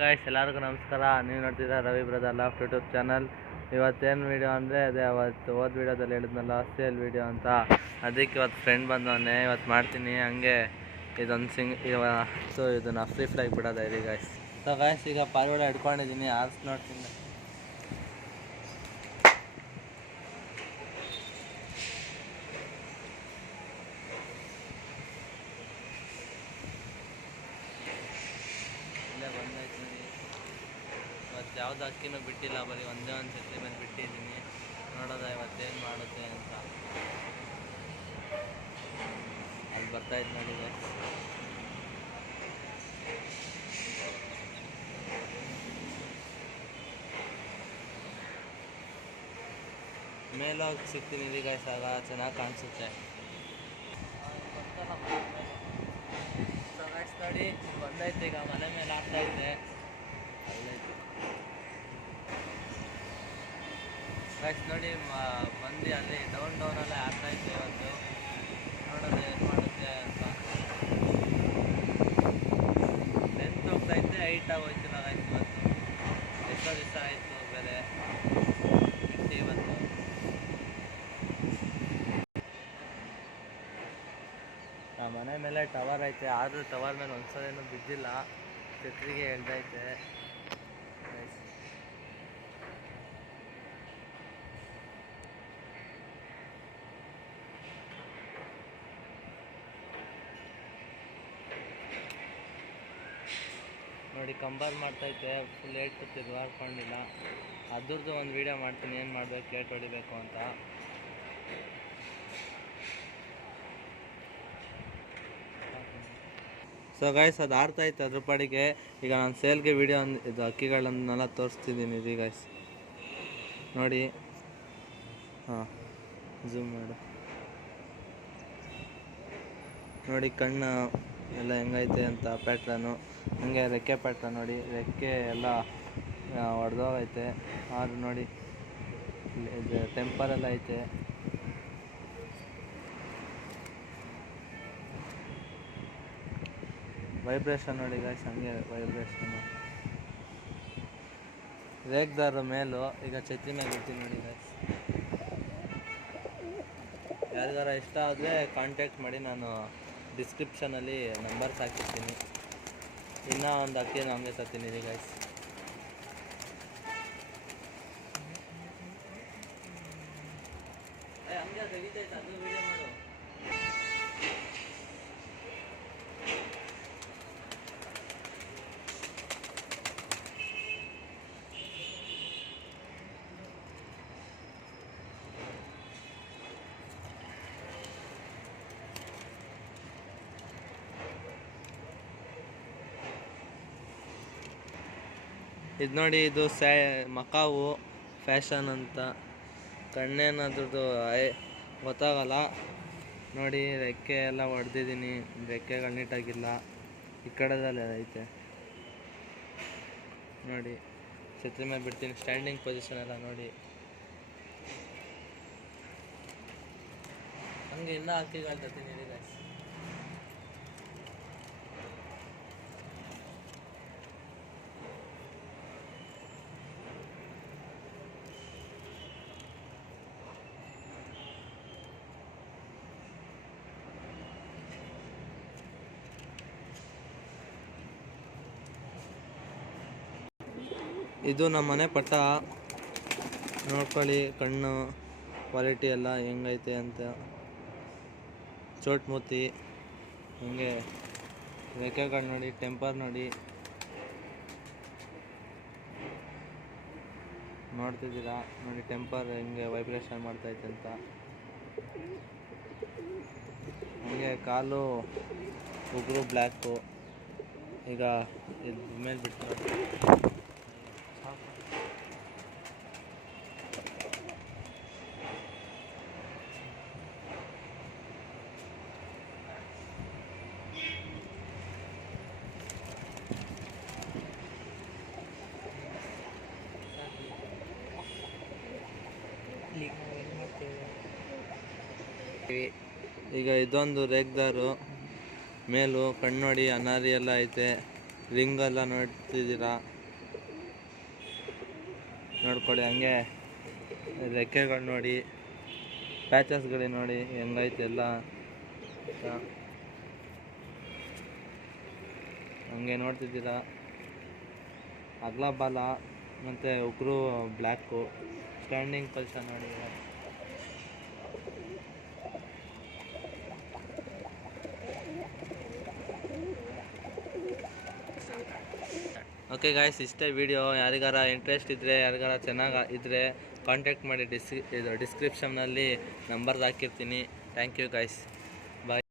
Guys ಎಲ್ಲರಿಗೂ ನಮಸ್ಕಾರ. ನೀವು ನೋಡ್ತಿದ್ದೀರಾ Ravi brother loft YouTube channel. ಇವತ್ತೇನು ವೀಡಿಯೋ ಅಂದರೆ ಅದೇ ಅವತ್ತು ವೀಡಿಯೋದಲ್ಲಿ ಹೇಳಿದ್ನಲ್ಲ ಸೇಲ್ ವೀಡಿಯೋ ಅಂತ, ಅದಕ್ಕೆ ಇವತ್ತು ಫ್ರೆಂಡ್ ಬಂದವನ್ನೇ ಇವತ್ತು ಮಾಡ್ತೀನಿ. ಹಂಗೆ ಇದೊಂದು ಇದನ್ನು ಫ್ರೀ ಫ್ಲೈಗ್ ಬಿಡೋದ ಇದೆ ಗಾಯ್ಸ್. ಸೊ ಗಾಯ್ಸ್ ಈಗ ಪಾರಿವಾಳ ಹಿಡ್ಕೊಂಡಿದ್ದೀನಿ, ಆರ್ಸ್ ನೋಡ್ತೀನಿ. ಇಲ್ಲೇ ಬಂದಾಯ್ತು ನೋಡಿ. ಇವತ್ತು ಯಾವ್ದು ಅಕ್ಕಿನೂ ಬಿಟ್ಟಿಲ್ಲ, ಬರೀ ಒಂದೇ ಒಂದು ಸತಿ ಮೇಲೆ ಬಿಟ್ಟಿದ್ದೀನಿ. ನೋಡೋದ ಇವತ್ತೇನು ಮಾಡುತ್ತೆ ಅಂತ. ಅಲ್ಲಿ ಬರ್ತಾಯಿತ್ತು ನೋಡಿ ಗಾಯ್ಸ್. ಮೇಲೋಗಿ ಸಿಗ್ತೀನಿ ಇದೀಗ ಆಗ ಚೆನ್ನಾಗಿ ಕಾಣಿಸುತ್ತೆ. ನೋಡಿ ಬಂದೈತೆ, ಈಗ ಮನೆ ಮೇಲೆ ಆಗ್ತಾ ಇದೆ. ಅಲ್ಲೈತೆ ಗಾಯ್ಸ್ ನೋಡಿ, ಬಂದು ಅಲ್ಲಿ ಡೌನಲ್ಲೇ ಆಗ್ತಾಯಿತ್ತು ಇವತ್ತು. ನೋಡೋದು ಏನು ಮಾಡುತ್ತೆ ಅಂತ. ಲೆಂತ್ ಹೋಗ್ತಾಯಿದ್ದೆ, ಹೈಟ್ ಆಗೋಯ್ತಿಲ್ಲ ಗಾಯ್ಸ್. ಇವತ್ತು ಎಷ್ಟೋ ದಿವಸ ಆಯಿತು ಬೇರೆ ಬಿಟ್ಟು ಇವತ್ತು. ಮನೆ ಮೇಲೆ ಟವರ್ ಐತೆ, ಆದರೂ ಟವರ್ ಮೇಲೆ ಒಂದ್ಸಲೇನೂ ಬಿದ್ದಿಲ್ಲ. ಛತ್ರಿಗೆ ಎಳ್ದೈತೆ. ನೋಡಿ ಕಂಬಾರ್ ಮಾಡ್ತೈತೆ, ಫುಲ್ ಏಟ್ ತಿರ್ಗಾಡ್ಕೊಂಡಿಲ್ಲ. ಅದ್ರದ್ದು ಒಂದು ವೀಡಿಯೋ ಮಾಡ್ತೀನಿ, ಏನು ಮಾಡಬೇಕು ಏಟ್ ಹೊಡಿಬೇಕು ಅಂತ. ಸೊ ಗಾಯ್ಸ್ ಅದು ಆಡ್ತಾಯಿತ್ತು ಅದ್ರ ಪಾಡಿಗೆ. ಈಗ ನಾನು ಸೇಲ್ಗೆ ವೀಡಿಯೋ ಇದು ಅಕ್ಕಿಗಳನ್ನೆಲ್ಲ ತೋರಿಸ್ತಿದ್ದೀನಿ ಇದು ಗಾಯ್ಸ್. ನೋಡಿ, ಹಾಂ ಝೂಮ್ ಮಾಡು. ನೋಡಿ ಕಣ್ಣು ಎಲ್ಲ ಹೆಂಗೈತೆ ಅಂತ ಪ್ಯಾಟ್ರನು. ಹಂಗೆ ರೆಕ್ಕೆ ಪ್ಯಾಟ್ರನ್ ನೋಡಿ, ರೆಕ್ಕೆ ಎಲ್ಲ ಹೊಡೆದೋಗೈತೆ. ಆದ್ರೂ ನೋಡಿ ಇದು ಟೆಂಪರೆಲ್ಲ ಐತೆ. ವೈಬ್ರೇಷನ್ ನೋಡಿ ಗಾಯ್ಸ್, ಹಂಗೆ ವೈಬ್ರೇಷನ್ನು. ರೇಗ್ದಾರ ಮೇಲೂ ಈಗ ಛತ್ರಿ ಮೇಲೆ ಇರ್ತೀನಿ ನೋಡಿ ಗಾಯ್ಸ್. ಯಾರಿಗಾರ ಇಷ್ಟ ಆದರೆ ಕಾಂಟ್ಯಾಕ್ಟ್ ಮಾಡಿ, ನಾನು ಡಿಸ್ಕ್ರಿಪ್ಷನಲ್ಲಿ ನಂಬರ್ಸ್ ಹಾಕಿರ್ತೀನಿ. ಇನ್ನೂ ಒಂದು ಅಕ್ಕಿನ ಹಂಗೆ ತರ್ತೀನಿ ರೀ ಗಾಯ್ಸ್. ಹಂಗೆ ತೆಗಿತೈತೆ, ಅದು ವೀಡಿಯೋ ಮಾಡು. ಇದು ನೋಡಿ, ಇದು ಮಕಾವು ಫ್ಯಾಷನ್ ಅಂತ. ಕಣ್ಣೇನದ್ರದ್ದು ಗೊತ್ತಾಗಲ್ಲ ನೋಡಿ. ರೆಕ್ಕೆ ಎಲ್ಲ ಹೊಡೆದಿದ್ದೀನಿ, ರೆಕ್ಕೆಗಳು ನೀಟಾಗಿಲ್ಲ. ಈ ಕಡೆದಲ್ಲಿ ಐತೆ ನೋಡಿ. ಛತ್ರಿ ಮೇಲೆ ಬಿಡ್ತೀನಿ, ಸ್ಟ್ಯಾಂಡಿಂಗ್ ಪೊಸಿಷನ್ ಎಲ್ಲ ನೋಡಿ. ಹಂಗೆ ಇನ್ನೂ ಅಕ್ಕಿಗಳು ತರ್ತೀನಿ ಹೇಳಿ ಗಾಯ್ಸ್. ಇದು ನಮ್ಮ ಮನೆ ಪಟ್ಟ. ನೋಡ್ಕೊಳ್ಳಿ ಕಣ್ಣು ಕ್ವಾಲಿಟಿ ಎಲ್ಲ ಹೆಂಗೈತೆ ಅಂತ. ಚೋಟ್ ಮೂತಿ ಹಂಗೆ ರೆಕ್ಕೆಗಳು ನೋಡಿ, ಟೆಂಪರ್ ನೋಡಿ. ನೋಡ್ತಿದ್ದೀರಾ ನೋಡಿ, ಟೆಂಪರ್ ಹೆಂಗೆ ವೈಬ್ರೇಷನ್ ಮಾಡ್ತೈತೆ ಅಂತ. ಹಂಗೆ ಕಾಲು ಉಗುರು ಬ್ಲ್ಯಾಕು. ಈಗ ಇದ್ರ ಮೇಲೆ ಬಿಟ್ಟು ಈಗ ಇದೊಂದು ರೇಗ್ದಾರು ಮೇಲು ಕಣ್ಣು ನೋಡಿ, ಅನಾರಿ ಎಲ್ಲ ಐತೆ. ರಿಂಗೆಲ್ಲ ನೋಡ್ತಿದ್ದೀರಾ, ನೋಡ್ಕೊಳ್ಳಿ. ಹಂಗೆ ರೆಕ್ಕೆಗಳು ನೋಡಿ, ಪ್ಯಾಚಸ್ಗಳು ನೋಡಿ ಹೆಂಗೈತೆ ಎಲ್ಲ ಅಂತ. ಹಂಗೆ ನೋಡ್ತಿದ್ದೀರಾ, ಅಗಲ ಬಾಲ ಮತ್ತು ಉಗುರು ಬ್ಲ್ಯಾಕು, ಸ್ಟ್ಯಾಂಡಿಂಗ್ ಪೊಸಿಷನ್ ನೋಡಿ. ಓಕೆ ಗಾಯ್ಸ್, ಇಷ್ಟೇ ವಿಡಿಯೋ. ಯಾರಿಗಾರ ಇಂಟ್ರೆಸ್ಟ್ ಇದ್ದರೆ, ಯಾರಿಗಾರ ಚೆನ್ನಾಗಿ ಇದ್ದರೆ ಕಾಂಟ್ಯಾಕ್ಟ್ ಮಾಡಿ. ಡಿಸ್ಕ್ರಿಪ್ಷನ್ನಲ್ಲಿ ನಂಬರ್ ಹಾಕಿರ್ತೀನಿ. Thank you guys, bye.